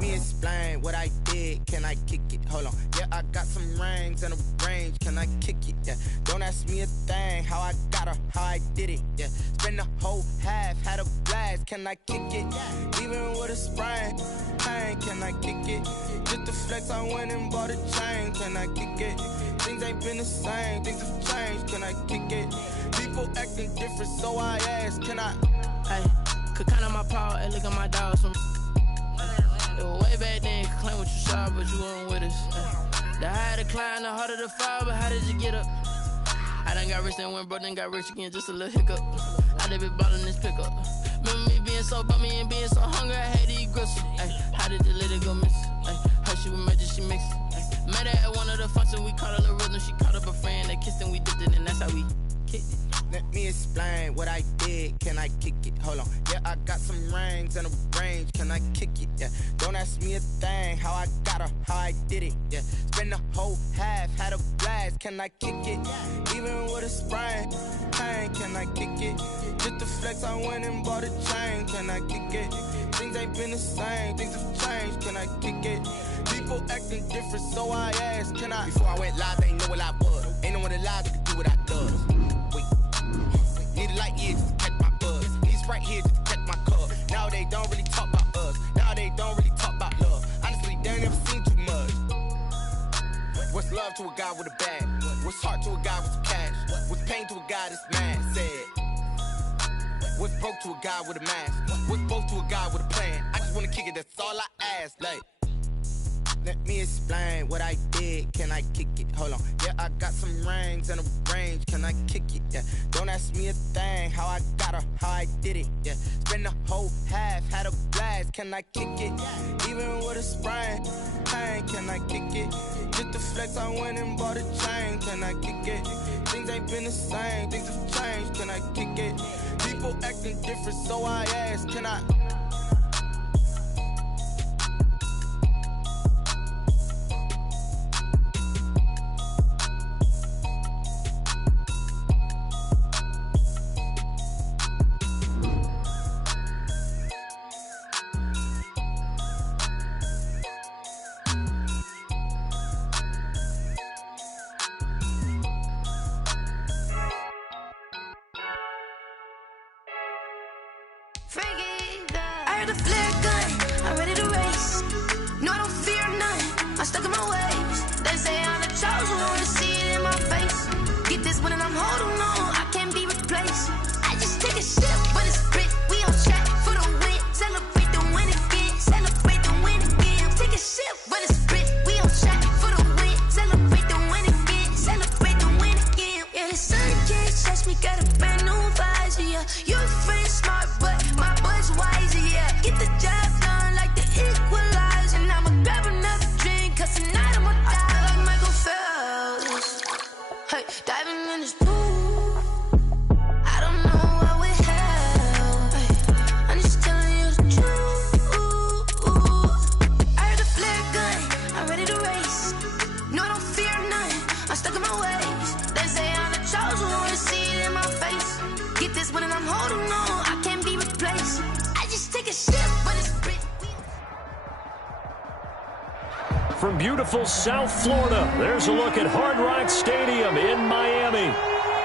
me explain what I did. Can I kick it? Hold on. Yeah, I got some rings and a range. Can I kick it? Yeah. Don't ask me a thing. How I got her, how I did it. Yeah. Spend the whole half, had a blast. Can I kick it? Even with a sprain. Pain, can I kick it? Just the flex, I went and bought a chain. Can I kick it? Things ain't been the same. Things have changed. Can I kick it? People acting different, so I ask. Can I? Hey, could count on my power and look at my dogs. It was way back then, could claim what you saw, but you weren't with us. The higher the climb, the harder the fall, but how did you get up? I done got rich and went broke, then got rich again, just a little hiccup. I done been ballin' this pickup. Remember me being so bummy and being so hungry, I had to eat gristle. Ay, how did the lady go miss? Ay, her she was magic, she mixed. Met her at one of the functions, we caught a little rhythm. She caught up a friend, they kissed and we dipped it, and that's how we kicked it. Let me explain what I did. Can I kick it? Hold on. Yeah, I got some rings and a range. Can I kick it? Yeah. Don't ask me a thing. How I got her, how I did it. Yeah. Spend the whole half, had a blast. Can I kick it? Even with a sprain. Pain, can I kick it? Just the flex, I went and bought a chain. Can I kick it? Things ain't been the same. Things have changed. Can I kick it? People acting different, so I ask. Can I? Before I went live, they ain't know what I was. Ain't no one alive that could do what I does. Need a light here just to catch my buzz. Need Sprite here just to catch my cup. Now they don't really talk about us. Now they don't really talk about love. Honestly, they ain't never seen too much. What's love to a guy with a bag? What's heart to a guy with some cash? What's pain to a guy that's mad? Said. What's broke to a guy with a mask? What's both to a guy with a plan? I just wanna kick it, that's all I ask. Like, let me explain what I did. Can I kick it? Hold on. Yeah, I got some rings and a range. Can I kick it? Yeah. Don't ask me a thing. How I got her, how I did it. Yeah. Spend the whole half, had a blast. Can I kick it? Even with a sprain. Pain, can I kick it? Just the flex, I went and bought a chain. Can I kick it? Things ain't been the same. Things have changed. Can I kick it? People acting different, so I ask. Can I? I heard the flare gun, I'm ready to race. No, I don't fear none, I'm stuck in my ways. They say I'm the chosen one, to see it in my face. Get this one and I'm holding on, I can't be replaced. I just take a sip, but it's split, we on track for the win. Celebrate the win again, celebrate the win again. Take a sip, but it's split, we on track for the win. Celebrate the win again, celebrate the win again. Yeah, the sun can't touch me, got a brand new visor, yeah. Your friend's smart, but my bud's wiser, yeah. Get the job done like the equalizer. And I'ma grab another drink, cause tonight I'ma die like Michael Phelps. Hey, diving in this pool, I don't know what would help. Hey, I'm just telling you the truth. I heard the flare gun, I'm ready to race. No, I don't fear none, I'm stuck in my ways. They say I'm the chosen one, to see it in my face. Get this one and I'm holding on, I can't be replaced. I just take a sip, but it's split. From beautiful South Florida, there's a look at Hard Rock Stadium in Miami.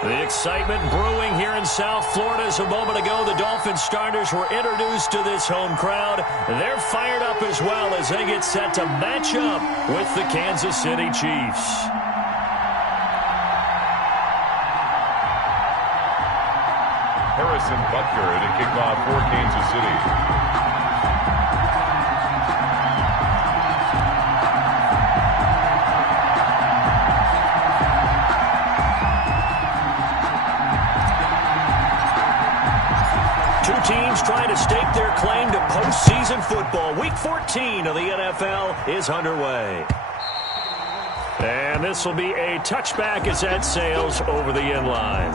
The excitement brewing here in South Florida as a moment ago the Dolphins starters were introduced to this home crowd. They're fired up as well as they get set to match up with the Kansas City Chiefs. Harrison Butker to kick off for Kansas City. Two teams trying to stake their claim to postseason football. Week 14 of the NFL is underway. And this will be a touchback as that sails over the end line.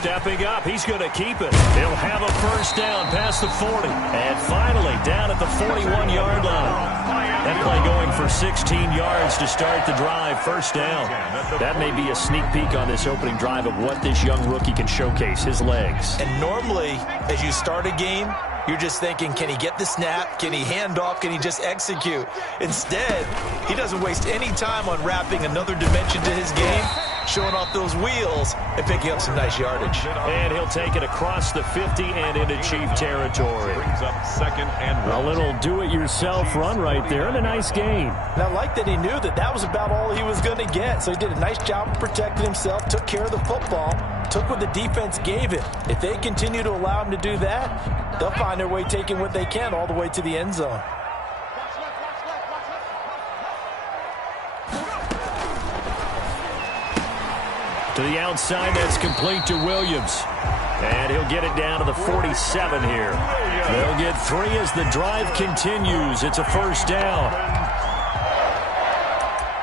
stepping up. He's going to keep it. He'll have a first down past the 40. And finally, down at the 41-yard line. That play going for 16 yards to start the drive. First down. That may be a sneak peek on this opening drive of what this young rookie can showcase, his legs. And normally, as you start a game, you're just thinking, can he get the snap? Can he hand off? Can he just execute? Instead, he doesn't waste any time on wrapping another dimension to his game, showing off those wheels and picking up some nice yardage. And he'll take it across the 50 and into Chief territory. Brings up 2nd and 1. A little do-it-yourself run right there and a nice gain. And I like that he knew that that was about all he was going to get. So he did a nice job of protecting himself, took care of the football, took what the defense gave him. If they continue to allow him to do that, they'll find their way taking what they can all the way to the end zone. To the outside, that's complete to Williams. And he'll get it down to the 47 here. They'll get 3 as the drive continues. It's a first down.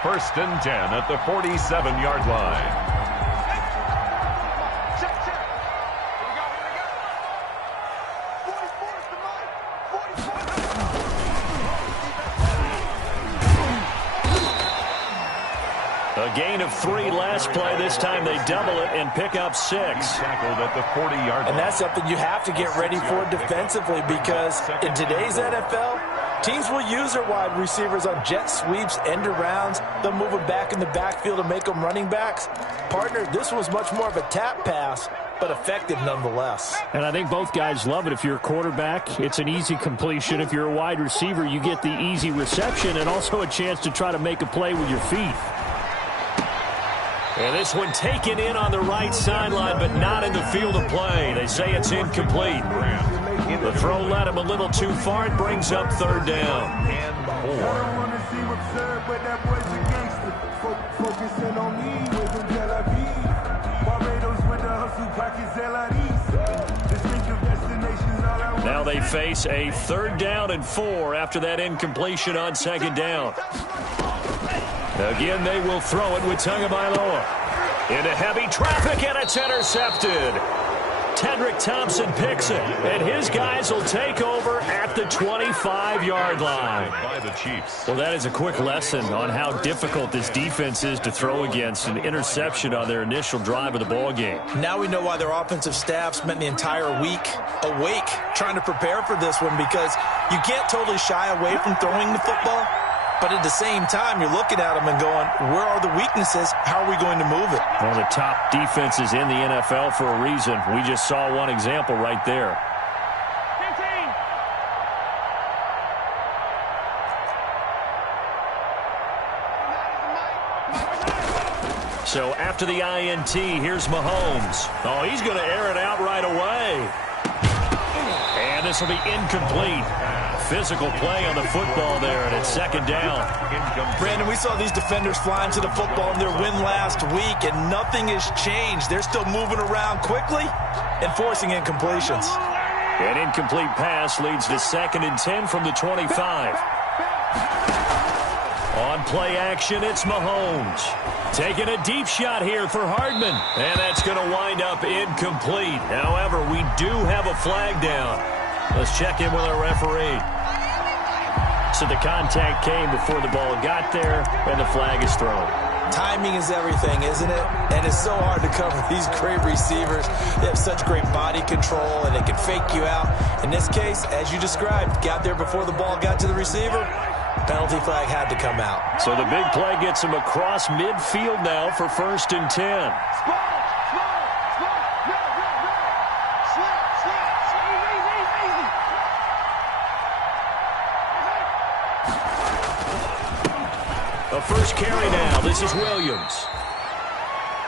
1st and 10 at the 47-yard line. A gain of 3 last play. This time they double it and pick up 6. Tackled at the 40-yard line. And that's something you have to get ready for defensively, because in today's NFL, teams will use their wide receivers on jet sweeps, end arounds. They'll move them back in the backfield and make them running backs. Partner, this was much more of a tap pass, but effective nonetheless. And I think both guys love it. If you're a quarterback, it's an easy completion. If you're a wide receiver, you get the easy reception and also a chance to try to make a play with your feet. And this one taken in on the right sideline, but not in the field of play. They say it's incomplete. The throw led him a little too far. It brings up 3rd down. And 4. Now they face a 3rd down and 4 after that incompletion on 2nd down. Again, they will throw it with Tagovailoa. Into heavy traffic, and it's intercepted. Tedrick Thompson picks it, and his guys will take over at the 25-yard line. By the Chiefs. Well, that is a quick lesson on how difficult this defense is to throw against. An interception on their initial drive of the ball game. Now we know why their offensive staff spent the entire week awake trying to prepare for this one, because you can't totally shy away from throwing the football. But at the same time, you're looking at them and going, where are the weaknesses? How are we going to move it? One of the top defenses in the NFL for a reason. We just saw one example right there. 15. So after the INT, here's Mahomes. Oh, he's going to air it out right away. And this will be incomplete. Physical play on the football there, and it's 2nd down. Brandon, we saw these defenders flying to the football in their win last week, and nothing has changed. They're still moving around quickly and forcing incompletions. An incomplete pass leads to 2nd and 10 from the 25. On play action, it's Mahomes. Taking a deep shot here for Hardman, and that's going to wind up incomplete. However, we do have a flag down. Let's check in with our referee. So the contact came before the ball got there, and the flag is thrown. Timing is everything, isn't it? And it's so hard to cover these great receivers. They have such great body control, and they can fake you out. In this case, as you described, got there before the ball got to the receiver. Penalty flag had to come out. So the big play gets him across midfield now for 1st and 10. A first carry now. This is Williams.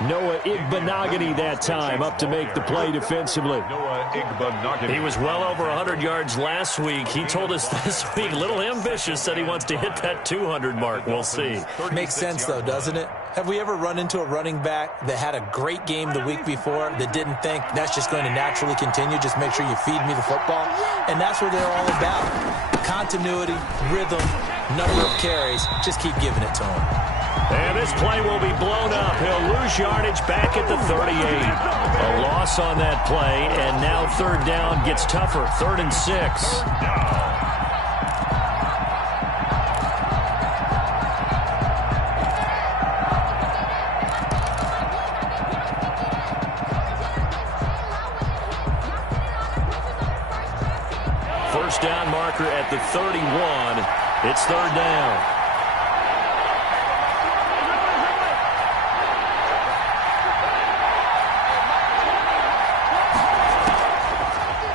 Noah Igbenogany that time up to make the play defensively. Noah Igbenogany. He was well over 100 yards last week. He told us this week, a little ambitious, said he wants to hit that 200 mark. We'll see. Makes sense, though, doesn't it? Have we ever run into a running back that had a great game the week before that didn't think that's just going to naturally continue? Just make sure you feed me the football. And that's what they're all about. Continuity, rhythm, number of carries. Just keep giving it to them. And this play will be blown up. He'll lose yardage back at the 38. A loss on that play, and now third down gets tougher. 3rd and 6. First down marker at the 31. It's third down.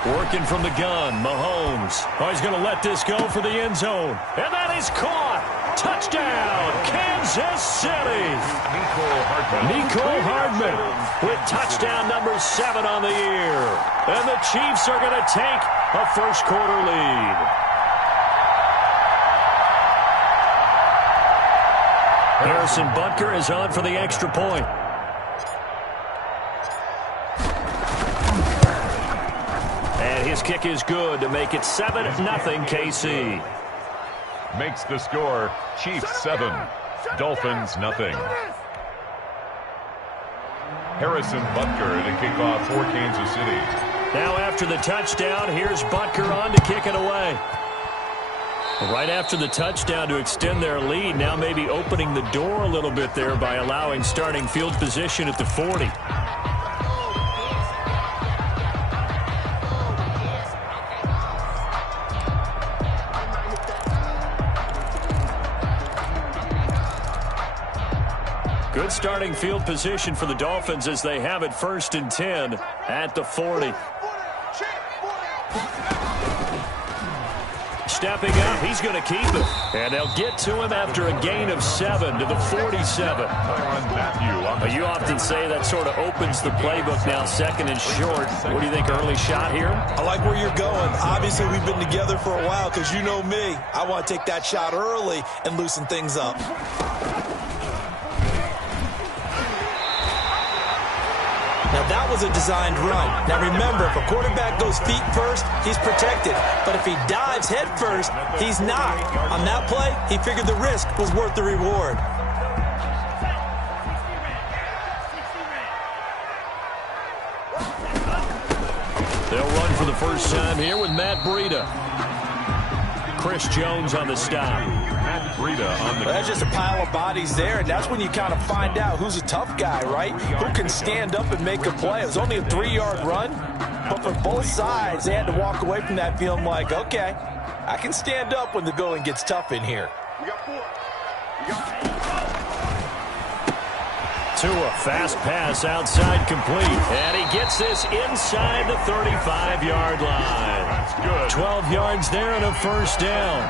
Working from the gun, Mahomes. Oh, he's going to let this go for the end zone. And that is caught. Touchdown, Kansas City. Mecole Hardman with touchdown number 7 on the year. And the Chiefs are going to take a first quarter lead. Harrison Butker is on for the extra point. His kick is good to make it 7-0 KC. Makes the score Chiefs 7, Dolphins nothing. Harrison Butker in a kickoff for Kansas City. Now after the touchdown, here's Butker on to kick it away. Right after the touchdown to extend their lead, now maybe opening the door a little bit there by allowing starting field position at the 40. Good starting field position for the Dolphins as they have it 1st and 10 at the 40. Stepping up, he's going to keep it. And they'll get to him after a gain of 7 to the 47. You often say that sort of opens the playbook now, 2nd and short. What do you think, early shot here? I like where you're going. Obviously, we've been together for a while because you know me. I want to take that shot early and loosen things up. Now, that was a designed run. Now, remember, if a quarterback goes feet first, he's protected. But if he dives head first, he's not. On that play, he figured the risk was worth the reward. They'll run for the first time here with Matt Breida. Chris Jones on the stop. Matt Breida on the... That's just a pile of bodies there, and that's when you kind of find out who's a tough guy, right? Who can stand up and make a play. It was only a 3-yard run, but for both sides, they had to walk away from that feeling like, okay, I can stand up when the going gets tough in here. Tua, fast pass outside complete. And he gets this inside the 35-yard line. That's good. 12 yards there and a first down.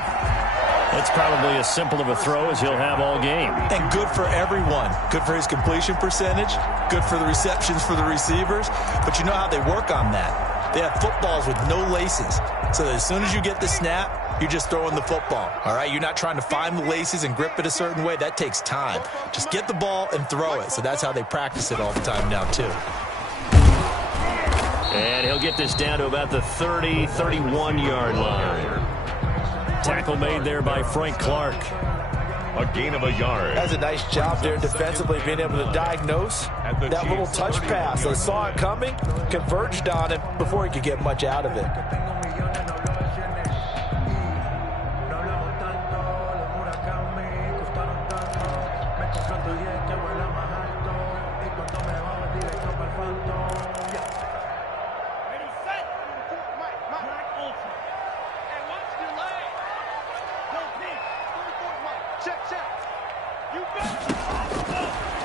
That's probably as simple of a throw as he'll have all game. And good for everyone. Good for his completion percentage. Good for the receptions for the receivers. But you know how they work on that. They have footballs with no laces. So that as soon as you get the snap, you're just throwing the football. All right, you're not trying to find the laces and grip it a certain way. That takes time. Just get the ball and throw it. So that's how they practice it all the time now, too. And he'll get this down to about the 30, 31-yard line. Tackle made there by Frank Clark. A gain of a yard. That's a nice job there defensively, being able to diagnose that little touch pass. They saw it coming, converged on it before he could get much out of it.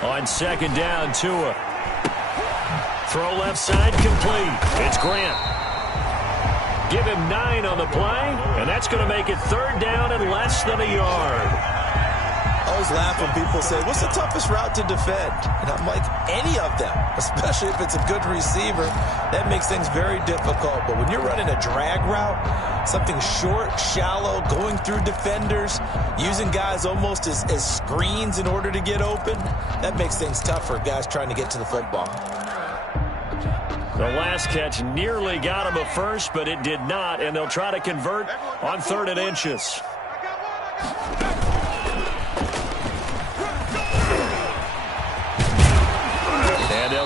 On second down, Tua. Throw left side, complete. It's Grant. Give him 9 on the play, and that's going to make it third down and less than a yard. I always laugh when people say, what's the toughest route to defend? And I'm like, any of them, especially if it's a good receiver. That makes things very difficult. But when you're running a drag route, something short, shallow, going through defenders, using guys almost as screens in order to get open, that makes things tough for guys trying to get to the football. The last catch nearly got him a first, but it did not, and they'll try to convert on 3rd and inches.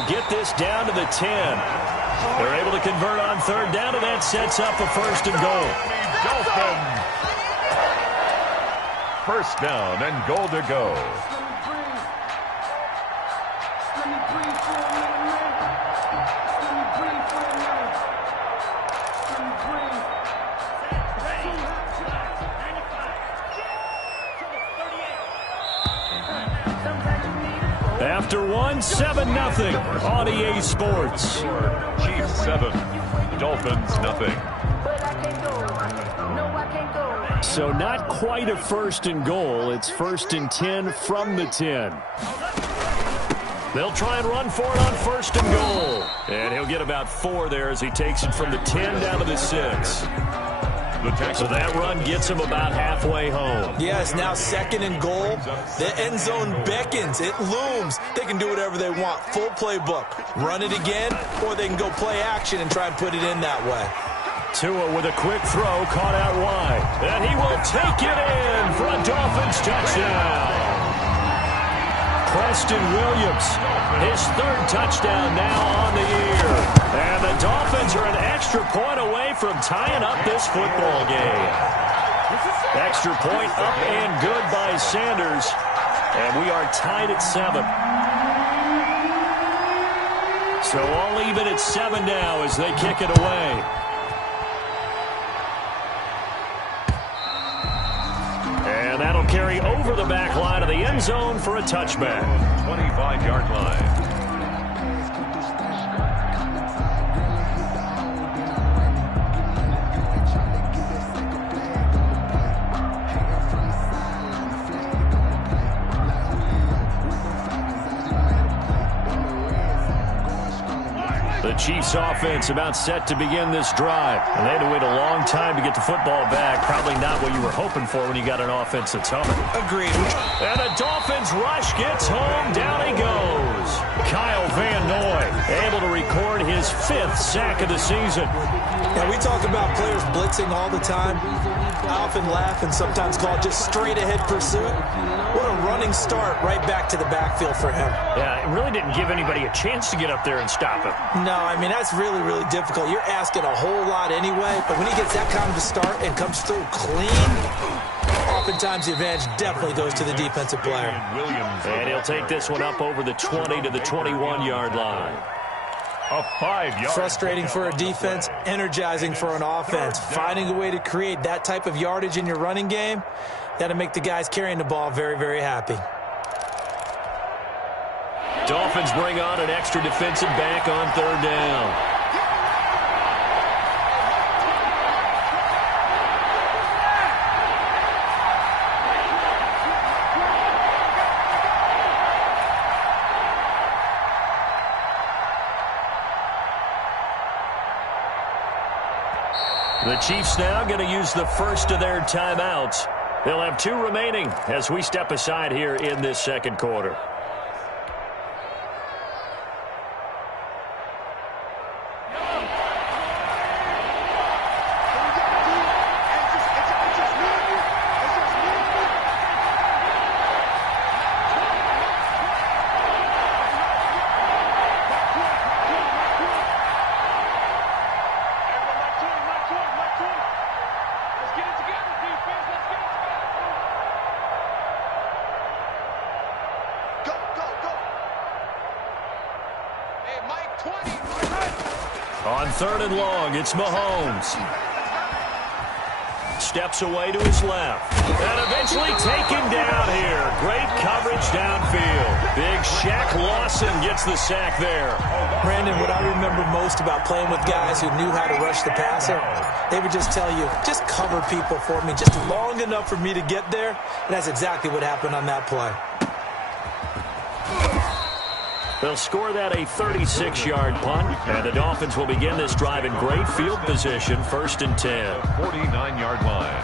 they'll get this down to the 10. They're able to convert on third down, and that sets up a first and goal. Dolphins. First down and goal to go. After one, 7-0 on EA Sports. Chiefs 7, Dolphins nothing. So not quite a first and goal. It's first and 10 from the 10. They'll try and run for it on first and goal. And he'll get about 4 there as he takes it from the 10 down to the 6. So that run gets him about halfway home. Yeah, it's now second and goal. The end zone beckons. It looms. They can do whatever they want. Full playbook. Run it again, or they can go play action and try and put it in that way. Tua with a quick throw, caught out wide. And he will take it in for a Dolphins touchdown. Preston Williams, his 3rd touchdown now on the year. And the Dolphins are an extra point away from tying up this football game. Extra point up and good by Sanders. And we are tied at 7. So all even at 7 now as they kick it away. And that'll carry over the back line of the end zone for a touchback. 25-yard line. The Chiefs offense about set to begin this drive. And they had to wait a long time to get the football back. Probably not what you were hoping for when you got an offense that's humming. Agreed. And the Dolphins rush gets home. Down he goes. Kyle Van Noy able to record his 5th sack of the season. Now, we talk about players blitzing all the time. I often laugh and sometimes call it just straight-ahead pursuit. What a running start right back to the backfield for him. Yeah, it really didn't give anybody a chance to get up there and stop him. No, I mean, that's really, really difficult. You're asking a whole lot anyway, but when he gets that kind of a start and comes through clean, oftentimes the advantage definitely goes to the defensive player. And he'll take this one up over the 20 to the 21-yard line. A 5-yard. Frustrating for a defense, energizing for an offense. Finding a way to create that type of yardage in your running game, that'll make the guys carrying the ball very, very happy. Dolphins bring on an extra defensive back on 3rd down. The Chiefs now going to use the first of their timeouts. They'll have 2 remaining as we step aside here in this 2nd quarter. On 3rd and long, it's Mahomes. Steps away to his left. And eventually taken down here. Great coverage downfield. Big Shaq Lawson gets the sack there. Brandon, what I remember most about playing with guys who knew how to rush the passer, they would just tell you, just cover people for me, just long enough for me to get there. And that's exactly what happened on that play. They'll score that a 36-yard punt, and the Dolphins will begin this drive in great field position, 1st and 10. 49-yard line.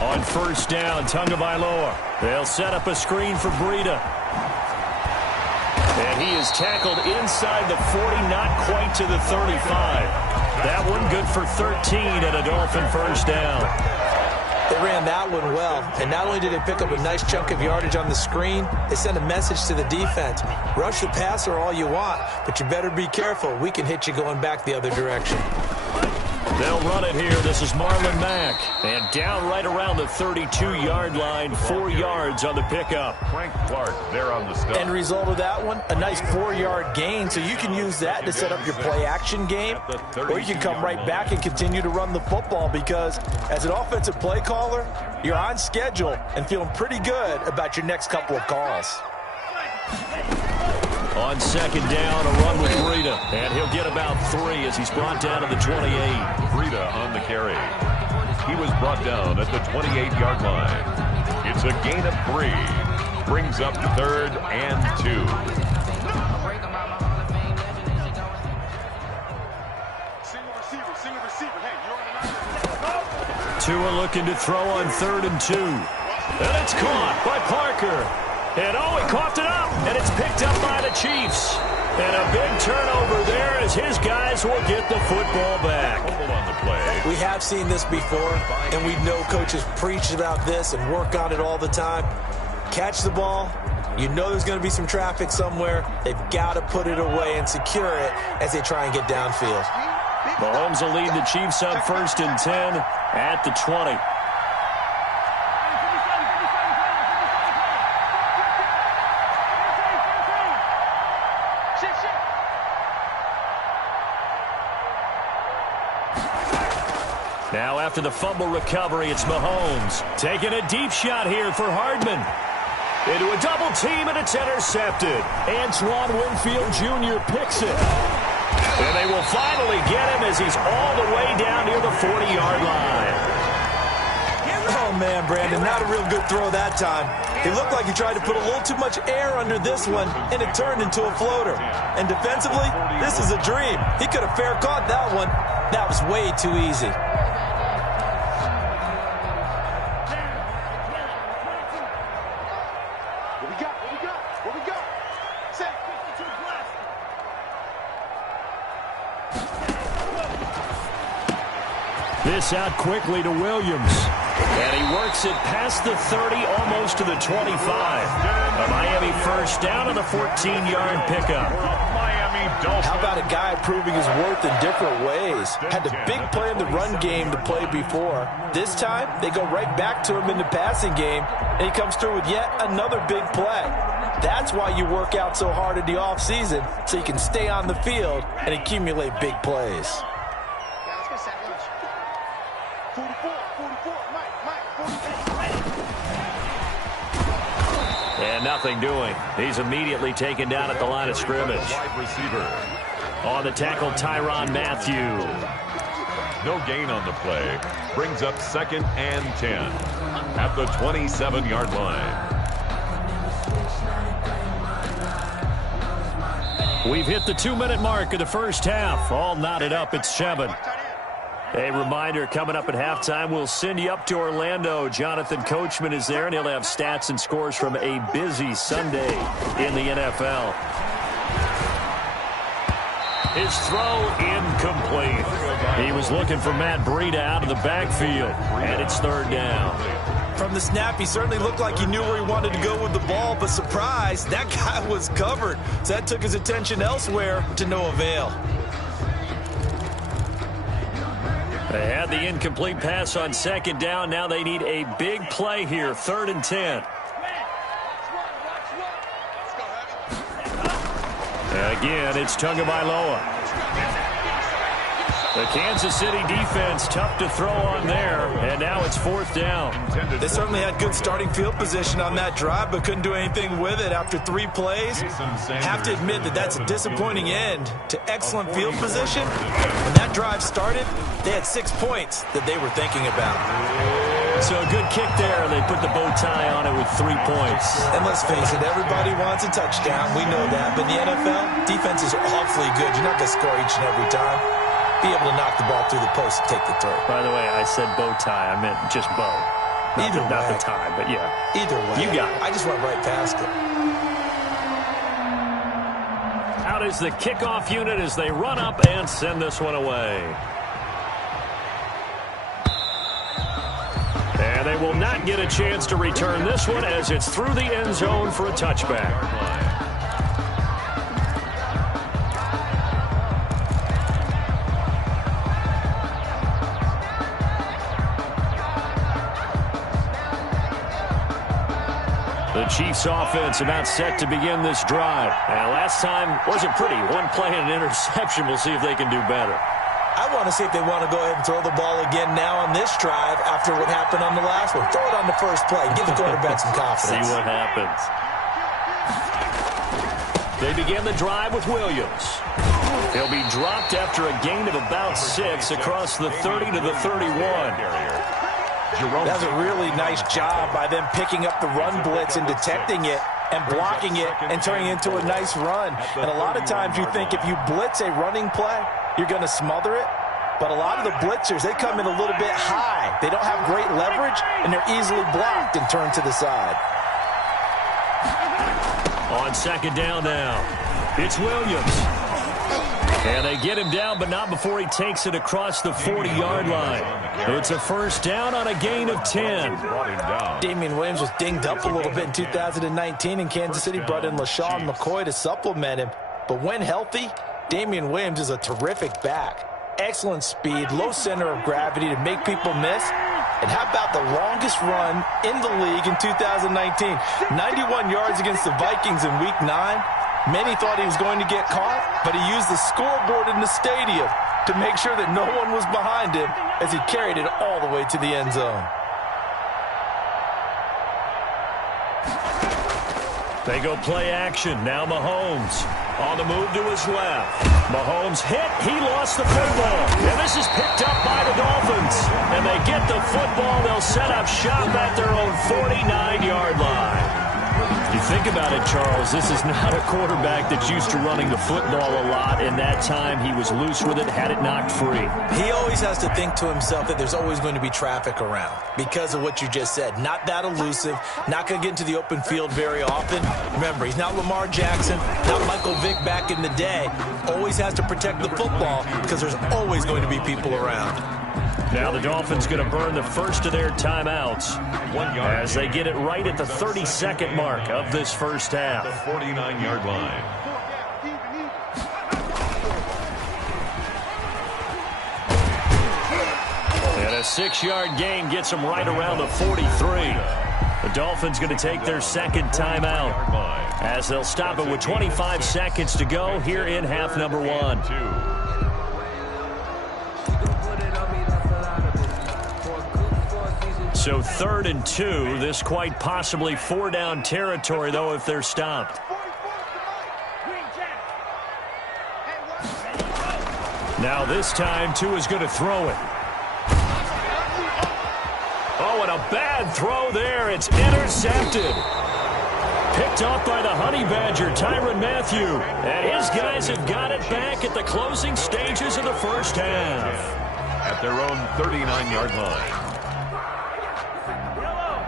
On On first down, Tagovailoa. They'll set up a screen for Breida. And he is tackled inside the 40, not quite to the 35. That one good for 13 and a Dolphin first down. They ran that one well, and not only did they pick up a nice chunk of yardage on the screen, they sent a message to the defense. Rush the passer all you want, but you better be careful. We can hit you going back the other direction. They'll run it here. This is Marlon Mack. And down right around the 32-yard line, 4 yards on the pickup. Frank Clark there on the stop. End result of that one, a nice 4-yard gain, so you can use that to set up your play-action game, or you can come right back and continue to run the football because as an offensive play caller, you're on schedule and feeling pretty good about your next couple of calls. On second down, a run with Breida. And he'll get about 3 as he's brought down to the 28. Breida on the carry. He was brought down at the 28-yard line. It's a gain of 3. Brings up 3rd and 2. Tua looking to throw on 3rd and 2. And it's caught by Parker. And he coughed it up, and it's picked up by the Chiefs. And a big turnover there as his guys will get the football back. On the play. We have seen this before, and we know coaches preach about this and work on it all the time. Catch the ball. You know there's going to be some traffic somewhere. They've got to put it away and secure it as they try and get downfield. Mahomes will lead the Chiefs up 1st and 10 at the 20. Now after the fumble recovery, it's Mahomes taking a deep shot here for Hardman. Into a double team, and it's intercepted. Antoine Winfield Jr. picks it. And they will finally get him as he's all the way down near the 40-yard line. Oh, man, Brandon, not a real good throw that time. It looked like he tried to put a little too much air under this one, and it turned into a floater. And defensively, this is a dream. He could have fair caught that one. That was way too easy. This out quickly to Williams. And he works it past the 30, almost to the 25. A Miami first down on the 14-yard pickup. How about a guy proving his worth in different ways? Had the big play in the run game to play before. This time, they go right back to him in the passing game, and he comes through with yet another big play. That's why you work out so hard in the offseason, so you can stay on the field and accumulate big plays. And nothing doing. He's immediately taken down at the line of scrimmage. Wide receiver. On the tackle, Tyrann Mathieu. No gain on the play. Brings up 2nd and 10 at the 27-yard line. We've hit the 2-minute mark of the first half. All knotted up at 7. A reminder, coming up at halftime, we'll send you up to Orlando. Jonathan Coachman is there, and he'll have stats and scores from a busy Sunday in the NFL. His throw incomplete. He was looking for Matt Breida out of the backfield, and it's 3rd down. From the snap, he certainly looked like he knew where he wanted to go with the ball, but surprise, that guy was covered. So that took his attention elsewhere to no avail. They had the incomplete pass on 2nd down. Now they need a big play here, 3rd and 10. And again, it's Tagovailoa. The Kansas City defense tough to throw on there, and now it's 4th down. They certainly had good starting field position on that drive, but couldn't do anything with it after 3 plays. Have to admit that that's a disappointing end to excellent field position. When that drive started, they had 6 points that they were thinking about. So a good kick there. They put the bow tie on it with 3 points. And let's face it, everybody wants a touchdown. We know that. But in the NFL, defenses are awfully good. You're not going to score each and every time. Be able to knock the ball through the post and take the throw. By the way, I said bow tie. I meant just bow. Not the time, but yeah. Either way. You got it. I just went right past it. Out is the kickoff unit as they run up and send this one away. And they will not get a chance to return this one as it's through the end zone for a touchback. The Chiefs offense about set to begin this drive. And last time wasn't pretty. One play and an interception. We'll see if they can do better. I want to see if they want to go ahead and throw the ball again now on this drive after what happened on the last one. Throw it on the first play. Give the quarterback some confidence. See what happens. They begin the drive with Williams. He'll be dropped after a gain of about 6 across the 30 to the 31. That's a really nice job by them picking up the run blitz and detecting it and blocking it and turning it into a nice run. And a lot of times you think if you blitz a running play, you're going to smother it. But a lot of the blitzers, they come in a little bit high. They don't have great leverage, and they're easily blocked and turned to the side. On second down now, it's Williams. And they get him down, but not before he takes it across the 40-yard line. It's a first down on a gain of 10. Damian Williams was dinged up a little bit in 2019, and Kansas City brought in LaShawn McCoy to supplement him. But when healthy, Damian Williams is a terrific back. Excellent speed, low center of gravity to make people miss. And how about the longest run in the league in 2019? 91 yards against the Vikings in Week 9. Many thought he was going to get caught, but he used the scoreboard in the stadium to make sure that no one was behind him as he carried it all the way to the end zone. They go play action. Now Mahomes on the move to his left. Mahomes hit. He lost the football. And this is picked up by the Dolphins. And they get the football. They'll set up shop at their own 49-yard line. You think about it, Charles, this is not a quarterback that's used to running the football a lot. In that time, he was loose with it, had it knocked free. He always has to think to himself that there's always going to be traffic around because of what you just said. Not that elusive, not going to get into the open field very often. Remember, he's not Lamar Jackson, not Michael Vick back in the day. Always has to protect the football because there's always going to be people around. Now the Dolphins going to burn the first of their timeouts as they get it right at the 32nd mark of this first half. The 49-yard line. And a 6-yard gain gets them right around the 43. The Dolphins going to take their second timeout as they'll stop it with 25 seconds to go here in half number 1. So 3rd and 2, this quite possibly 4-down territory, though, if they're stopped. Now this time, Tua's going to throw it. Oh, and a bad throw there. It's intercepted. Picked off by the Honey Badger, Tyrann Mathieu. And his guys have got it back at the closing stages of the first half. At their own 39-yard line.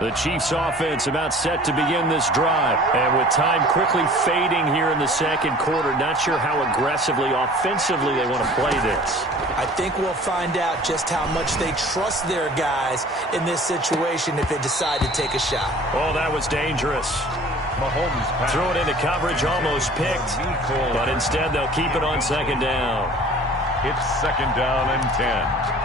The Chiefs offense about set to begin this drive. And with time quickly fading here in the second quarter, not sure how aggressively, offensively they want to play this. I think we'll find out just how much they trust their guys in this situation if they decide to take a shot. Oh, that was dangerous. Mahomes threw it into coverage, almost picked. But instead they'll keep it on second down. It's second down and 10.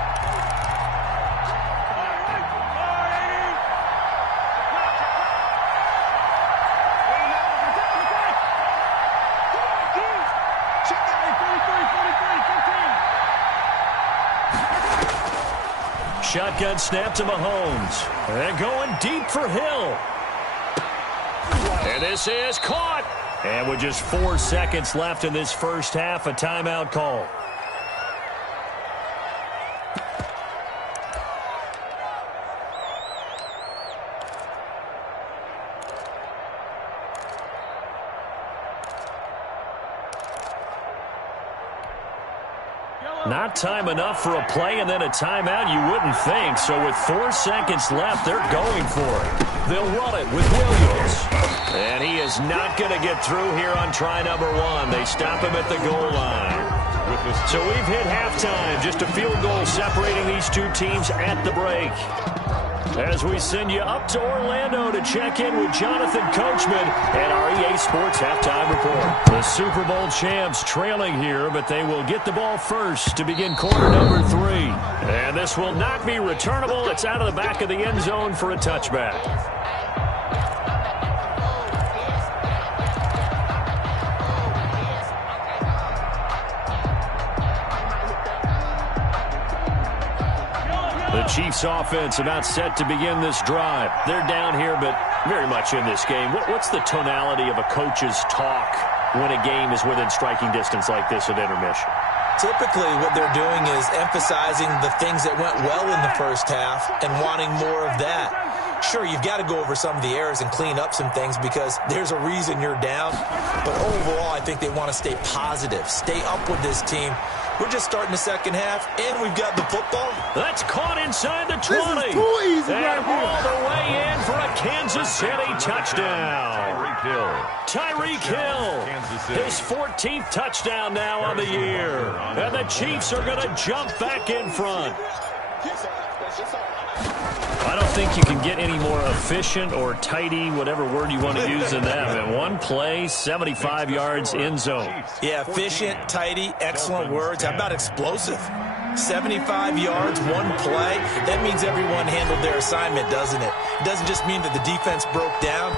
Shotgun snap to Mahomes. And going deep for Hill. And this is caught. And with just 4 seconds left in this first half, a timeout call. Not time enough for a play and then a timeout, you wouldn't think. So with 4 seconds left, they're going for it. They'll run it with Williams. And he is not going to get through here on try number 1. They stop him at the goal line. So we've hit halftime. Just a field goal separating these two teams at the break. As we send you up to Orlando to check in with Jonathan Coachman and our EA Sports Halftime Report. The Super Bowl champs trailing here, but they will get the ball first to begin quarter number 3. And this will not be returnable. It's out of the back of the end zone for a touchback. The Chiefs offense about set to begin this drive. They're down here, but very much in this game. What's the tonality of a coach's talk when a game is within striking distance like this at intermission? Typically, what they're doing is emphasizing the things that went well in the first half and wanting more of that. Sure, you've got to go over some of the errors and clean up some things because there's a reason you're down. But overall, I think they want to stay positive, stay up with this team. We're just starting the second half, and we've got the football. That's caught inside the 20. This is too easy right here. All the way in for a Kansas City touchdown. Tyreek Hill. His 14th touchdown now on the year. And the Chiefs are going to jump back in front. I don't think you can get any more efficient or tidy, whatever word you want to use in that. And one play, 75 yards in zone. Yeah, efficient, tidy, excellent words. How about explosive? 75 yards, one play. That means everyone handled their assignment, doesn't it? It doesn't just mean that the defense broke down.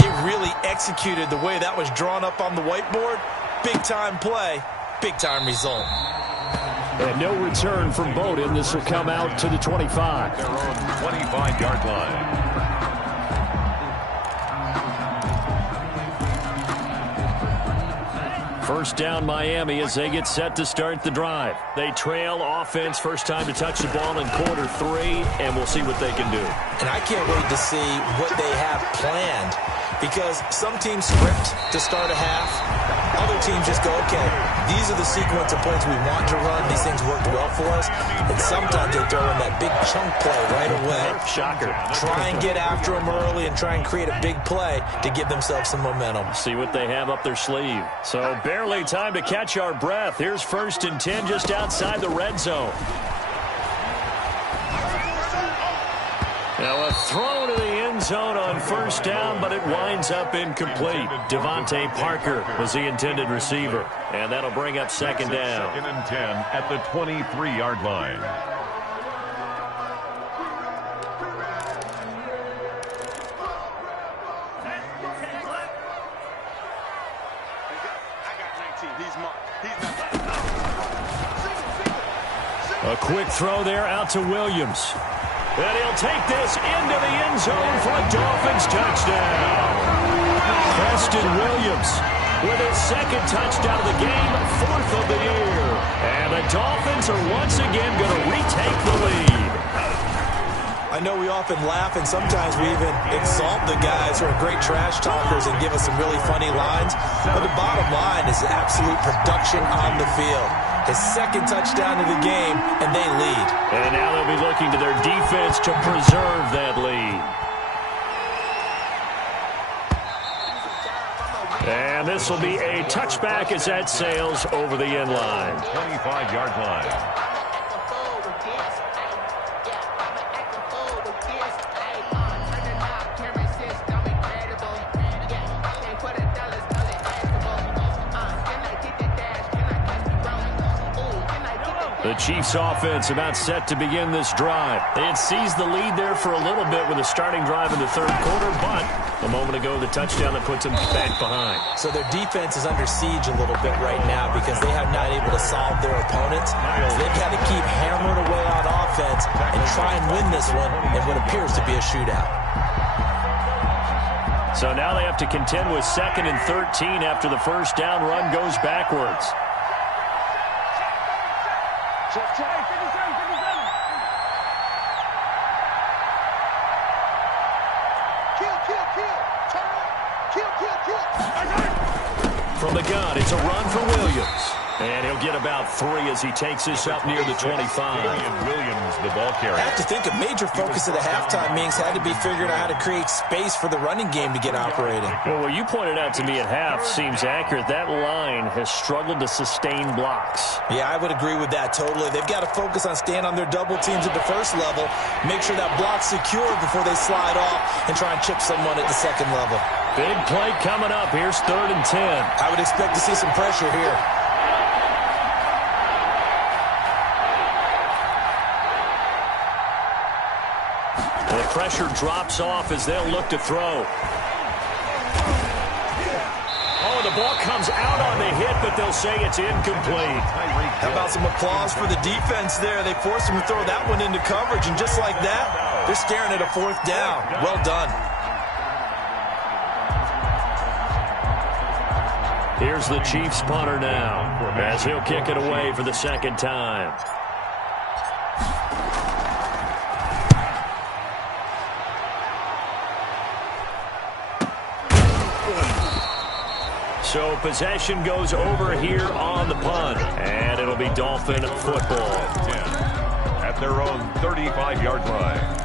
They really executed the way that was drawn up on the whiteboard. Big-time play, big-time result. And no return from Bowden. This will come out to the 25. Their own 25-yard line. First down Miami as they get set to start the drive. They trail offense, first time to touch the ball in quarter 3, and we'll see what they can do. And I can't wait to see what they have planned because some teams script to start a half. Other teams just go, okay, these are the sequence of plays we want to run. These things worked well for us. And sometimes they throw in that big chunk play right away. Shocker. Try and get after them early and try and create a big play to give themselves some momentum. See what they have up their sleeve. So barely time to catch our breath. Here's 1st and 10 just outside the red zone. Now a throw to the end zone on first down, but it winds up incomplete. Devontae Parker was the intended receiver, and that'll bring up second down. 2nd and 10 at the 23-yard line. A quick throw there out to Williams. And he'll take this into the end zone for a Dolphins touchdown. Preston Williams with his 2nd touchdown of the game, 4th of the year. And the Dolphins are once again going to retake the lead. I know we often laugh and sometimes we even exalt the guys who are great trash talkers and give us some really funny lines. But the bottom line is absolute production on the field. His 2nd touchdown of the game, and they lead. And now they'll be looking to their defense to preserve that lead. And this will be a touchback as that sails over the end line. 25-yard line. The Chiefs offense about set to begin this drive. They had seized the lead there for a little bit with a starting drive in the 3rd quarter, but a moment ago the touchdown that puts them back behind. So their defense is under siege a little bit right now because they have not able to solve their opponents. So they've got to keep hammering away on offense and try and win this one in what appears to be a shootout. So now they have to contend with 2nd and 13 after the first down run goes backwards. From the gun, it's a run for Williams. And he'll He'll get about 3 as he takes this up near the 25. Williams, the ball carrier. I have to think a major focus of the halftime meetings had to be figuring out how to create space for the running game to get operating. Well, what you pointed out to me at half seems accurate. That line has struggled to sustain blocks. Yeah, I would agree with that totally. They've got to focus on staying on their double teams at the first level, make sure that block's secure before they slide off, and try and chip someone at the second level. Big play coming up. Here's 3rd and 10. I would expect to see some pressure here. The pressure drops off as they'll look to throw. Oh, the ball comes out on the hit, but they'll say it's incomplete. How about some applause for the defense there? They forced him to throw that one into coverage, and just like that, they're staring at a 4th down. Well done. Here's the Chiefs punter now, as he'll kick it away for the 2nd time. So possession goes over here on the punt, and it'll be Dolphin football. At their own 35-yard line.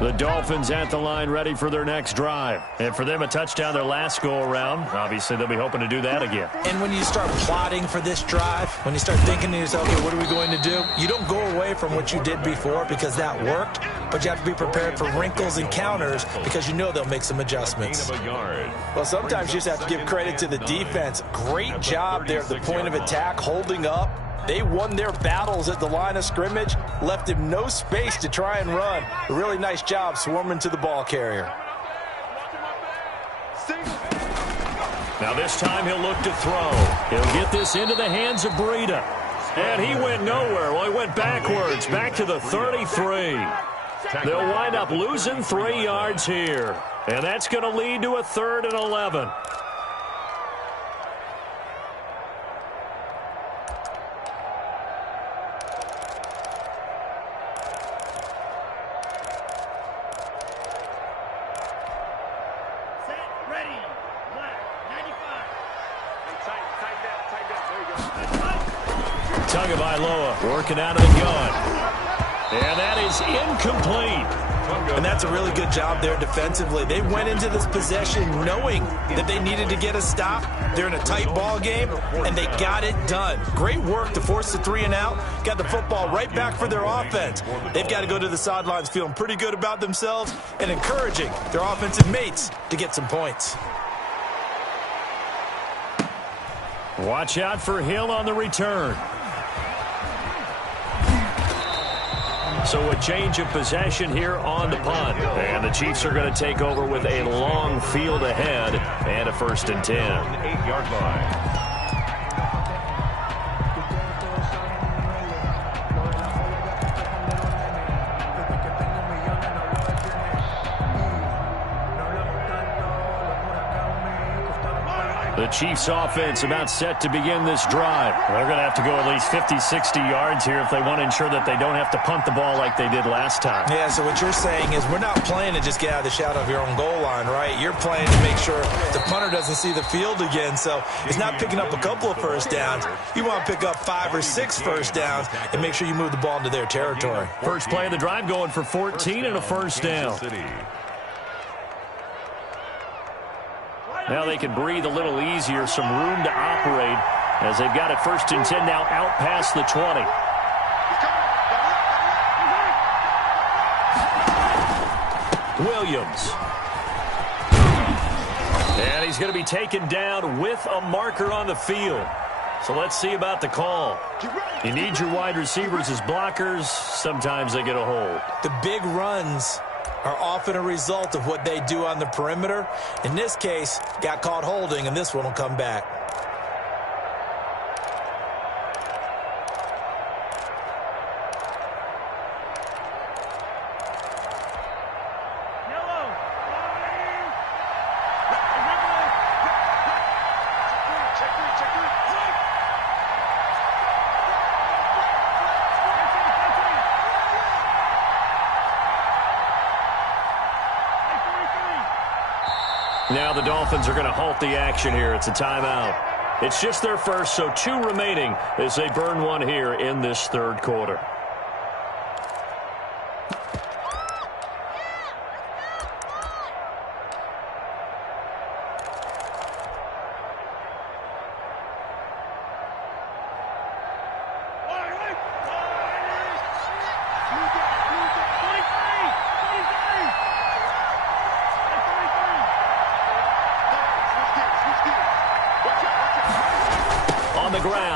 The Dolphins at the line ready for their next drive. And for them, a touchdown their last go-around. Obviously, they'll be hoping to do that again. And when you start plotting for this drive, when you start thinking to yourself, okay, what are we going to do? You don't go away from what you did before because that worked, but you have to be prepared for wrinkles and counters because you know they'll make some adjustments. Well, sometimes you just have to give credit to the defense. Great job there at the point of attack, holding up. They won their battles at the line of scrimmage, left him no space to try and run. A really nice job swarming to the ball carrier. Now this time he'll look to throw. He'll get this into the hands of Breida. And he went nowhere. Well, he went backwards, back to the 33. They'll wind up losing 3 yards here. And that's going to lead to a 3rd and 11. Working out of the gun. And that is incomplete. And that's a really good job there defensively. They went into this possession knowing that they needed to get a stop. They're in a tight ball game, and they got it done. Great work to force the 3 and out. Got the football right back for their offense. They've got to go to the sidelines feeling pretty good about themselves and encouraging their offensive mates to get some points. Watch out for Hill on the return. So a change of possession here on the punt. And the Chiefs are going to take over with a long field ahead and a 1st and 10. 8-yard line. The Chiefs offense about set to begin this drive. They're going to have to go at least 50, 60 yards here if they want to ensure that they don't have to punt the ball like they did last time. Yeah, so what you're saying is we're not playing to just get out of the shadow of your own goal line, right? You're playing to make sure the punter doesn't see the field again. So it's not picking up a couple of first downs. You want to pick up 5 or 6 first downs and make sure you move the ball into their territory. First play of the drive going for 14 and a first down. Now they can breathe a little easier, some room to operate as they've got it 1st and 10 now out past the 20. Williams. And he's going to be taken down with a marker on the field. So let's see about the call. You need your wide receivers as blockers. Sometimes they get a hold. The big runs are often a result of what they do on the perimeter. In this case, got caught holding, and this one will come back. Now the Dolphins are going to halt the action here. It's a timeout. It's just their first, so 2 remaining as they burn one here in this third quarter.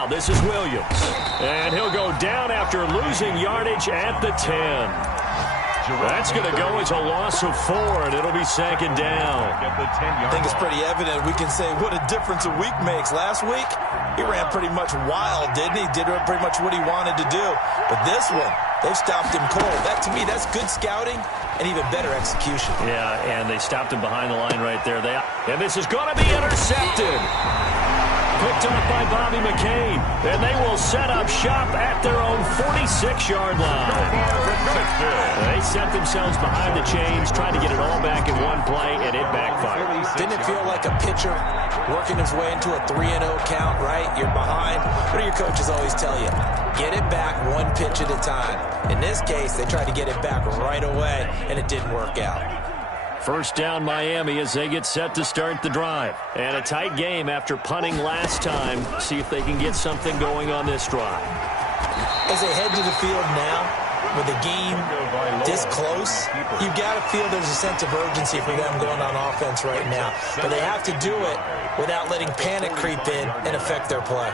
This is Williams, and he'll go down after losing yardage at the 10. That's going to go as a loss of 4, and it'll be second down. I think it's pretty evident. We can say what a difference a week makes. Last week, he ran pretty much wild, didn't he? Did pretty much what he wanted to do. But this one, they've stopped him cold. That, to me, that's good scouting and even better execution. Yeah, and they stopped him behind the line right there. And this is going to be intercepted. Picked up by Bobby McCain, and they will set up shop at their own 46-yard line. They set themselves behind the chains, trying to get it all back in one play, and it backfired. Didn't it feel like a pitcher working his way into a 3-0 count, right? You're behind. What do your coaches always tell you? Get it back one pitch at a time. In this case, they tried to get it back right away, and it didn't work out. First down Miami as they get set to start the drive. And a tight game after punting last time. See if they can get something going on this drive. As they head to the field now, with the game this close, you've got to feel there's a sense of urgency for them going on offense right now. But they have to do it without letting panic creep in and affect their play.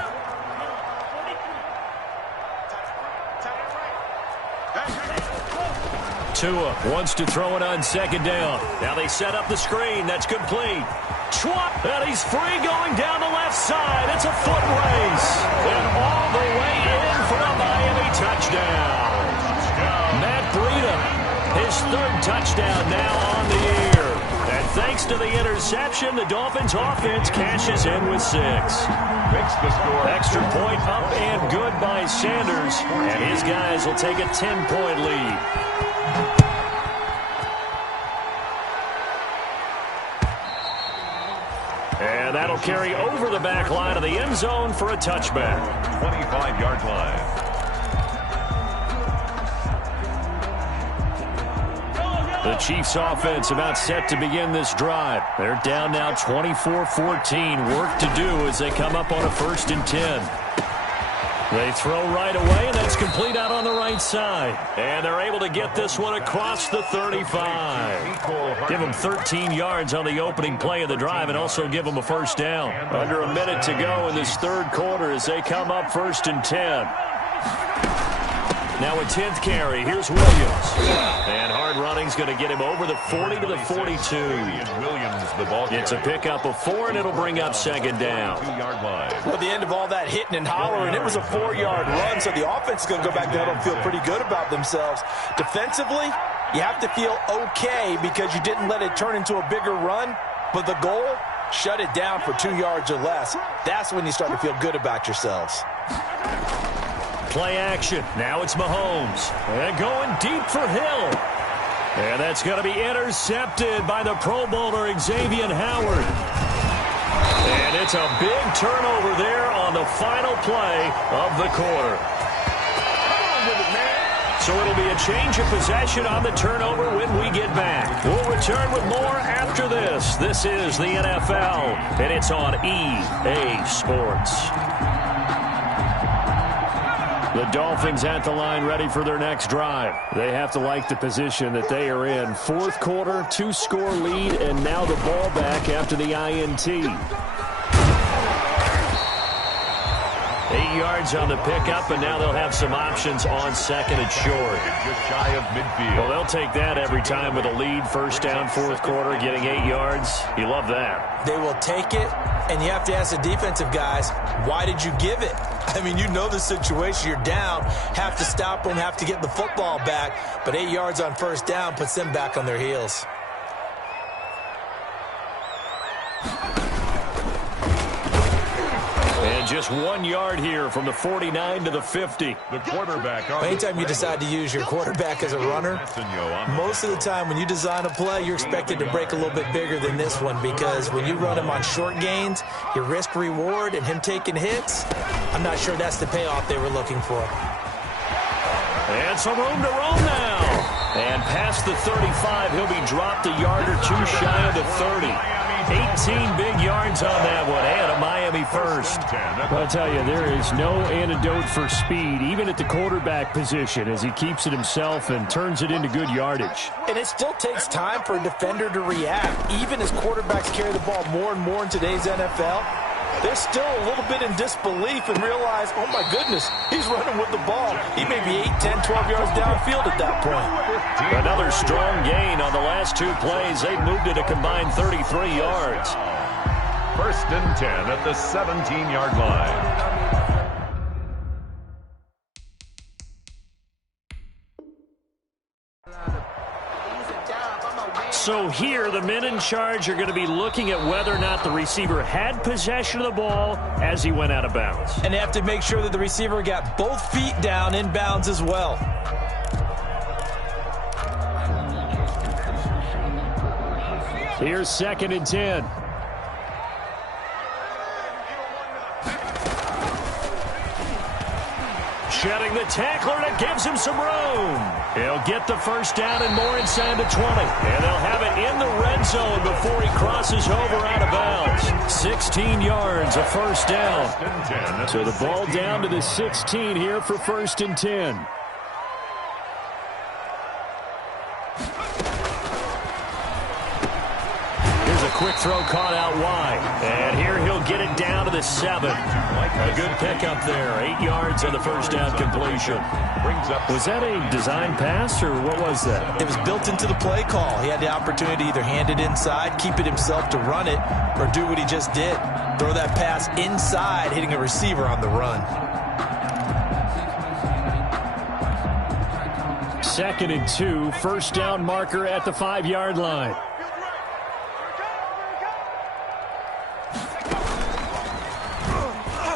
Tua wants to throw it on second down. Now they set up the screen. That's complete. And he's free going down the left side. It's a foot race. And all the way in for a Miami touchdown. Matt Breida, his 3rd touchdown now on the year. And thanks to the interception, the Dolphins offense cashes in with 6. Extra point up and good by Sanders. And his guys will take a 10-point lead. And that'll carry over the back line of the end zone for a touchback. 25-yard line. The Chiefs offense about set to begin this drive. They're down now 24-14. Work to do as they come up on a 1st and 10. They throw right away, and that's complete out on the right side. And they're able to get this one across the 35. Give them 13 yards on the opening play of the drive and also give them a first down. Under a minute to go in this third quarter as they come up 1st and 10. Now a 10th carry. Here's Williams. And hard running's going to get him over the 40 to the 42. It's a pickup of 4, and it'll bring up second down. Well, at the end of all that hitting and hollering, it was a 4-yard run, so the offense is going to go back there and feel pretty good about themselves. Defensively, you have to feel okay because you didn't let it turn into a bigger run, but the goal, shut it down for 2 yards or less. That's when you start to feel good about yourselves. Play action. Now it's Mahomes. And going deep for Hill. And that's going to be intercepted by the Pro Bowler Xavier Howard. And it's a big turnover there on the final play of the quarter. So it'll be a change of possession on the turnover when we get back. We'll return with more after this. This is the NFL, and it's on EA Sports. The Dolphins at the line ready for their next drive. They have to like the position that they are in. 4th quarter, 2-score lead, and now the ball back after the INT. 8 yards on the pickup, and now they'll have some options on 2nd and short. Just shy of midfield. Well, they'll take that every time with a lead. 1st down, 4th quarter, getting 8 yards. You love that. They will take it, and you have to ask the defensive guys, why did you give it? I mean, you know the situation. You're down, have to stop them, have to get the football back. But 8 yards on 1st down puts them back on their heels. And And just 1 yard here from the 49 to the 50. The quarterback. Anytime you decide to use your quarterback as a runner, most of the time when you design a play, you're expected to break a little bit bigger than this one, because when you run him on short gains, your risk-reward and him taking hits, I'm not sure that's the payoff they were looking for. And some room to roam now. And past the 35, he'll be dropped a yard or two shy of the 30. 18 big yards on that one, and a Miami first. I'll tell you, there is no antidote for speed, even at the quarterback position, as he keeps it himself and turns it into good yardage. And it still takes time for a defender to react. Even as quarterbacks carry the ball more and more in today's NFL, they're still a little bit in disbelief and realize, oh my goodness, he's running with the ball. He may be 8, 10, 12 yards downfield at that point. Another strong gain on the last 2 plays. They've moved it a combined 33 yards. 1st and 10 at the 17-yard line. So here, the men in charge are going to be looking at whether or not the receiver had possession of the ball as he went out of bounds. And they have to make sure that the receiver got both feet down in bounds as well. Here's 2nd and 10. Shedding the tackler, and it gives him some room. He'll get the first down and more inside the 20. And they'll have it in the red zone before he crosses over out of bounds. 16 yards, a first down. So the ball down to the 16 here for 1st and 10. Quick throw caught out wide. And here he'll get it down to the 7. A good pickup there. 8 yards on the first down completion. Was that a design pass, or what was that? It was built into the play call. He had the opportunity to either hand it inside, keep it himself to run it, or do what he just did. Throw that pass inside, hitting a receiver on the run. 2nd and 2. First down marker at the 5-yard line.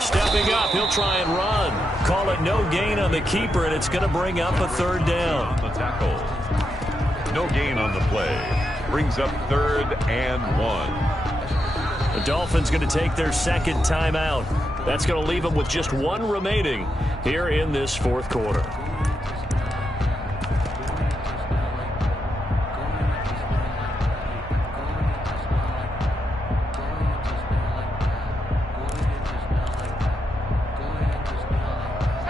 Stepping up, he'll try and run. Call it no gain on the keeper, and it's going to bring up a 3rd down. On the tackle. No gain on the play. Brings up 3rd and 1. The Dolphins going to take their 2nd timeout. That's going to leave them with just 1 remaining here in this 4th quarter.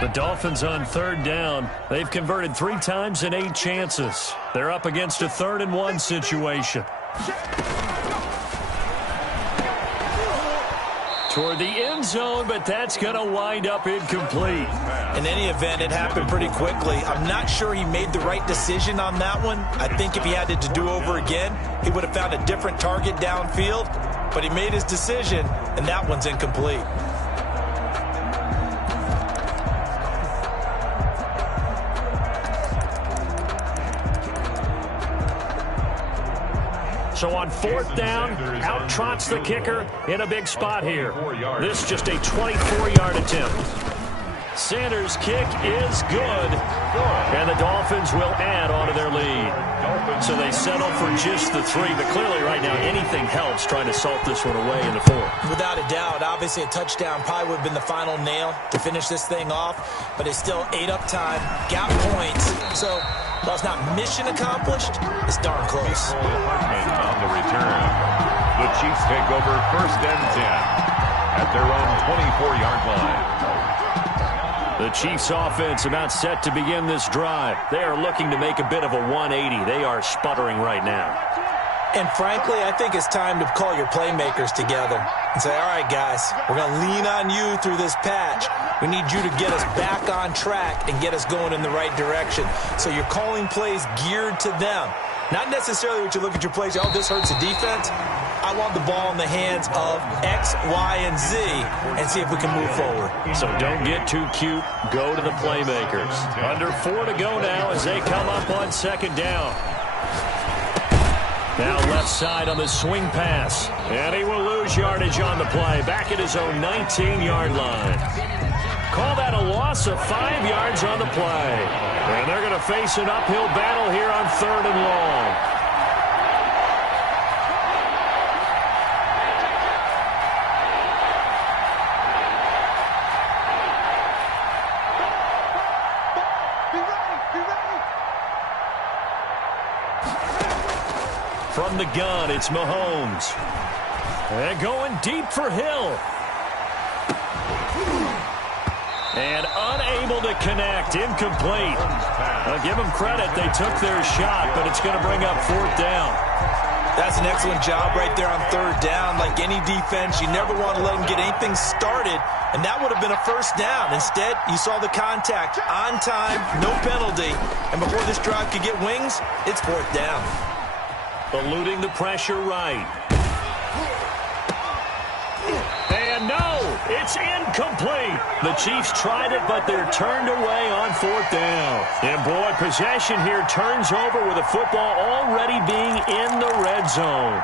The Dolphins on 3rd down. They've converted 3 times in 8 chances. They're up against a 3rd and 1 situation. Toward the end zone, but that's going to wind up incomplete. In any event, it happened pretty quickly. I'm not sure he made the right decision on that one. I think if he had it to do over again, he would have found a different target downfield. But he made his decision, and that one's incomplete. So on 4th down, out trots the kicker in a big spot here. This just a 24-yard attempt. Sanders' kick is good, and the Dolphins will add on to their lead. So they settle for just the 3, but clearly right now anything helps trying to salt this one away in the 4th. Without a doubt, obviously a touchdown probably would have been the final nail to finish this thing off, but it's still 8 up time, got points, so while it's not mission accomplished, it's darn close. On the return, the Chiefs take over 1st and 10 at their own 24-yard line. The Chiefs offense about set to begin this drive. They are looking to make a bit of a 180. They are sputtering right now. And frankly, I think it's time to call your playmakers together and say, all right, guys, we're going to lean on you through this patch. We need you to get us back on track and get us going in the right direction. So you're calling plays geared to them. Not necessarily what you look at your plays, oh, this hurts the defense. I want the ball in the hands of X, Y, and Z and see if we can move forward. So don't get too cute. Go to the playmakers. Under 4 to go now as they come up on 2nd down. Now left side on the swing pass. And he will lose yardage on the play. Back at his own 19-yard line. Call that a loss of 5 yards on the play. And they're going to face an uphill battle here on 3rd and long. From the gun, it's Mahomes. And going deep for Hill. And unable to connect. Incomplete. I'll give them credit. They took their shot, but it's going to bring up 4th down. That's an excellent job right there on 3rd down. Like any defense, you never want to let them get anything started, and that would have been a 1st down. Instead, you saw the contact on time, no penalty, and before this drive could get wings, it's 4th down. Eluding the pressure right. And no, it's incomplete. The Chiefs tried it, but they're turned away on 4th down. And boy, possession here turns over with the football already being in the red zone.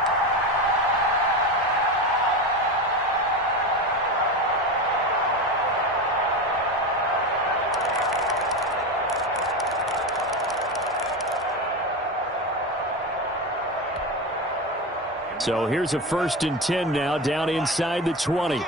So here's a 1st and 10 now, down inside the 20.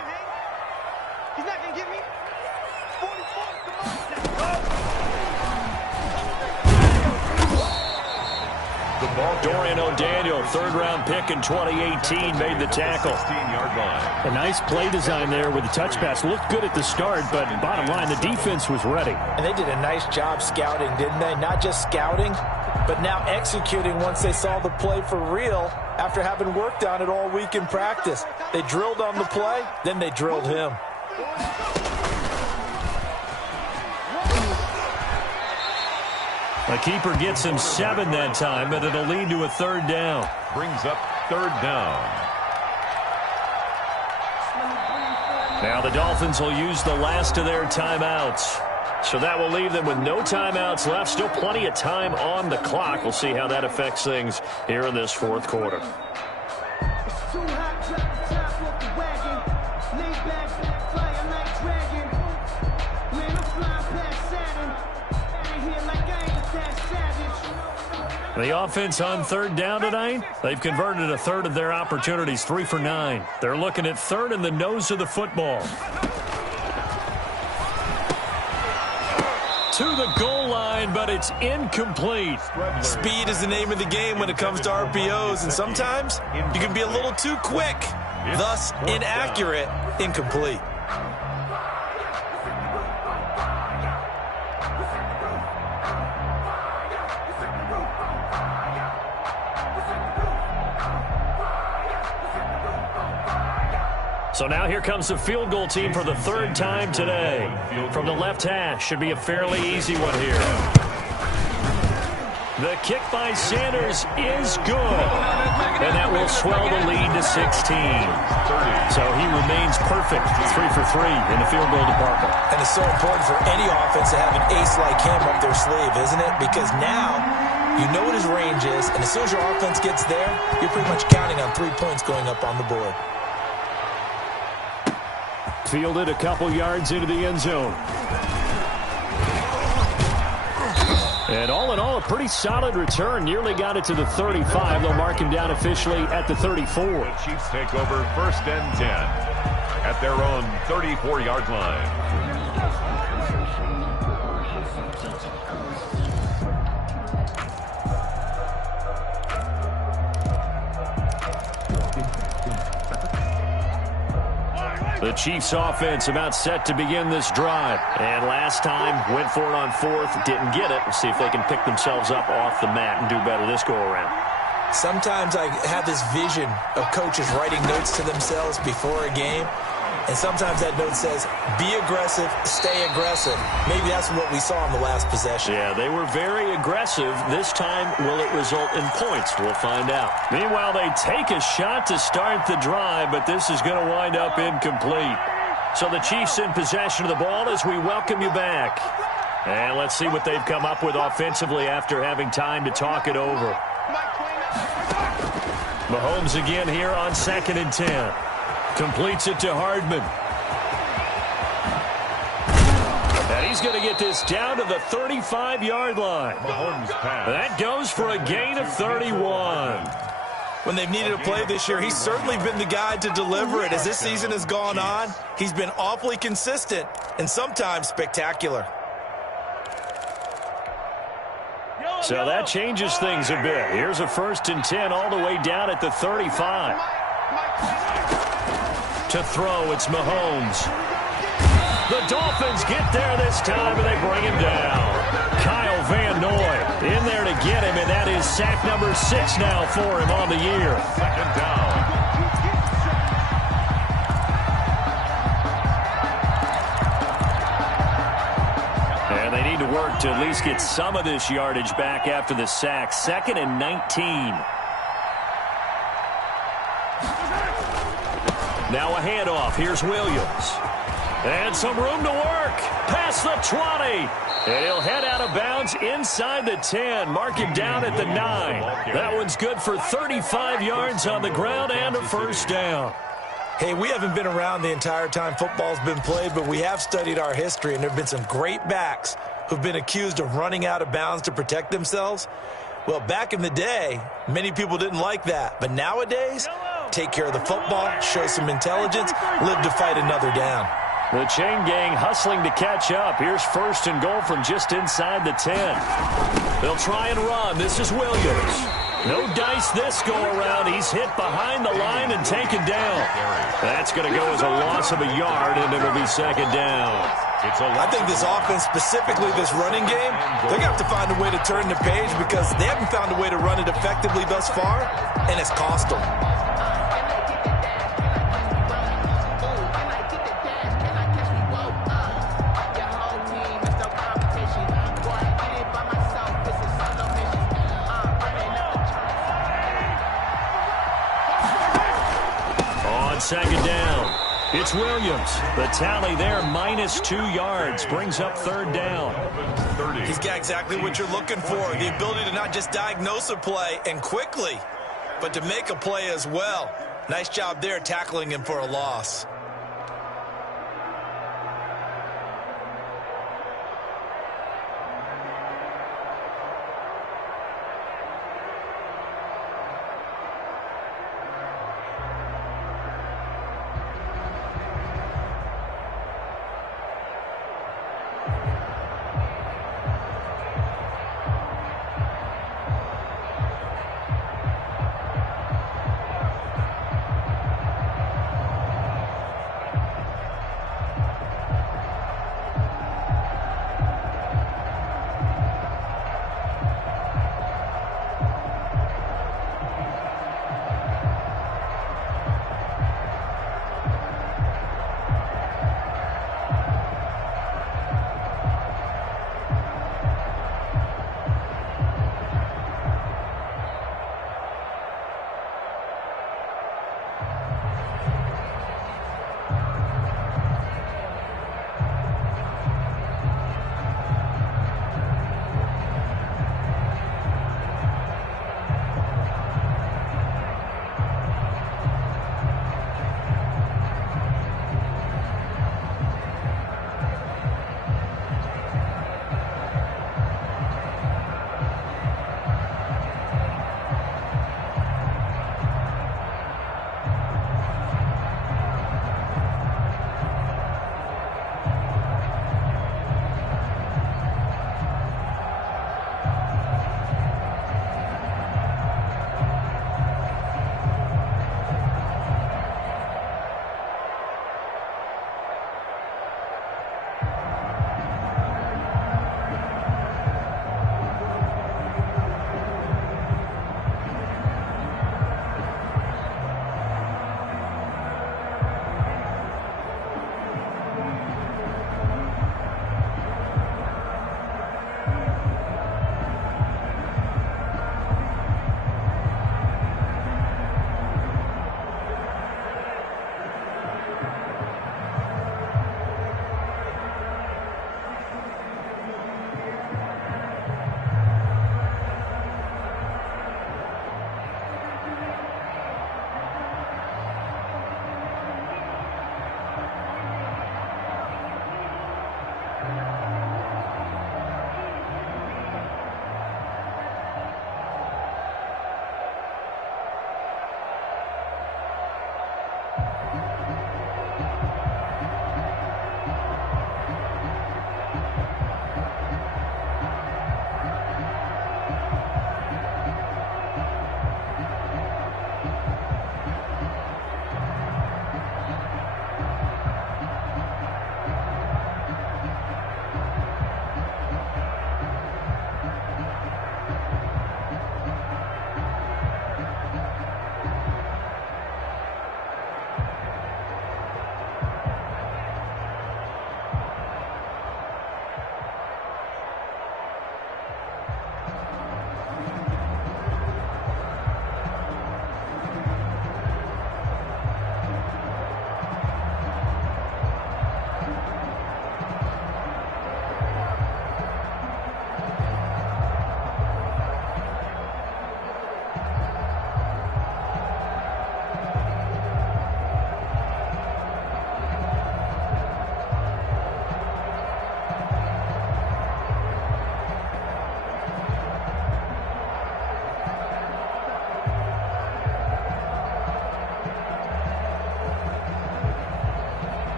Dorian O'Daniel, 3rd-round pick in 2018, made the tackle. A nice play design there with the touch pass. Looked good at the start, but bottom line, the defense was ready. And they did a nice job scouting, didn't they? Not just scouting, but now executing once they saw the play for real after having worked on it all week in practice. They drilled on the play, then they drilled him. The keeper gets him 7 that time, but it'll lead to a 3rd down. Brings up 3rd down. Now the Dolphins will use the last of their timeouts. So that will leave them with no timeouts left. Still plenty of time on the clock. We'll see how that affects things here in this 4th quarter. The offense on 3rd down tonight, they've converted a 1/3 of their opportunities, 3 for 9. They're looking at 3rd in the nose of the football. To the goal line, but it's incomplete. Speed is the name of the game when it comes to RPOs, and sometimes you can be a little too quick, thus inaccurate, incomplete. So now here comes the field goal team for the 3rd time today. From the left hash, should be a fairly easy one here. The kick by Sanders is good. And that will swell the lead to 16. So he remains perfect, 3 for 3 in the field goal department. And it's so important for any offense to have an ace like him up their sleeve, isn't it? Because now you know what his range is, and as soon as your offense gets there, you're pretty much counting on 3 points going up on the board. Fielded a couple yards into the end zone. And all in all, a pretty solid return. Nearly got it to the 35. They'll mark him down officially at the 34. The Chiefs take over 1st and 10 at their own 34-yard line. The Chiefs offense about set to begin this drive. And last time, went for it on 4th, didn't get it. We'll see if they can pick themselves up off the mat and do better this go-around. Sometimes I have this vision of coaches writing notes to themselves before a game. And sometimes that note says, be aggressive, stay aggressive. Maybe that's what we saw in the last possession. Yeah, they were very aggressive. This time, will it result in points? We'll find out. Meanwhile, they take a shot to start the drive, but this is going to wind up incomplete. So the Chiefs in possession of the ball as we welcome you back. And let's see what they've come up with offensively after having time to talk it over. Mahomes again here on 2nd and 10. Completes it to Hardman. And he's going to get this down to the 35-yard line. Mahomes pass. That goes for a gain of 31. When they've needed a play this year, he's certainly been the guy to deliver it. As this season has gone on, he's been awfully consistent and sometimes spectacular. So that changes things a bit. Here's a 1st and 10 all the way down at the 35. To throw, it's Mahomes. The Dolphins get there this time, and they bring him down. Kyle Van Noy in there to get him, and that is sack number 6 now for him on the year. 2nd down. And they need to work to at least get some of this yardage back after the sack. 2nd and 19. Now a handoff. Here's Williams. And some room to work. Past the 20. And he'll head out of bounds inside the 10. Mark him down at the 9. That one's good for 35 yards on the ground and a 1st down. Hey, we haven't been around the entire time football's been played, but we have studied our history, and there have been some great backs who've been accused of running out of bounds to protect themselves. Well, back in the day, many people didn't like that. But nowadays, take care of the football, show some intelligence, live to fight another down. The chain gang hustling to catch up. Here's 1st and goal from just inside the 10. They'll try and run. This is Williams. No dice this go-around. He's hit behind the line and taken down. That's going to go as a loss of a yard, and it'll be 2nd down. I think this offense, specifically this running game, they're going to have to find a way to turn the page because they haven't found a way to run it effectively thus far, and it's cost them. On 2nd down, it's Williams. The tally there, -2 yards, brings up 3rd down. He's got exactly what you're looking for, the ability to not just diagnose a play and quickly, but to make a play as well. Nice job there tackling him for a loss.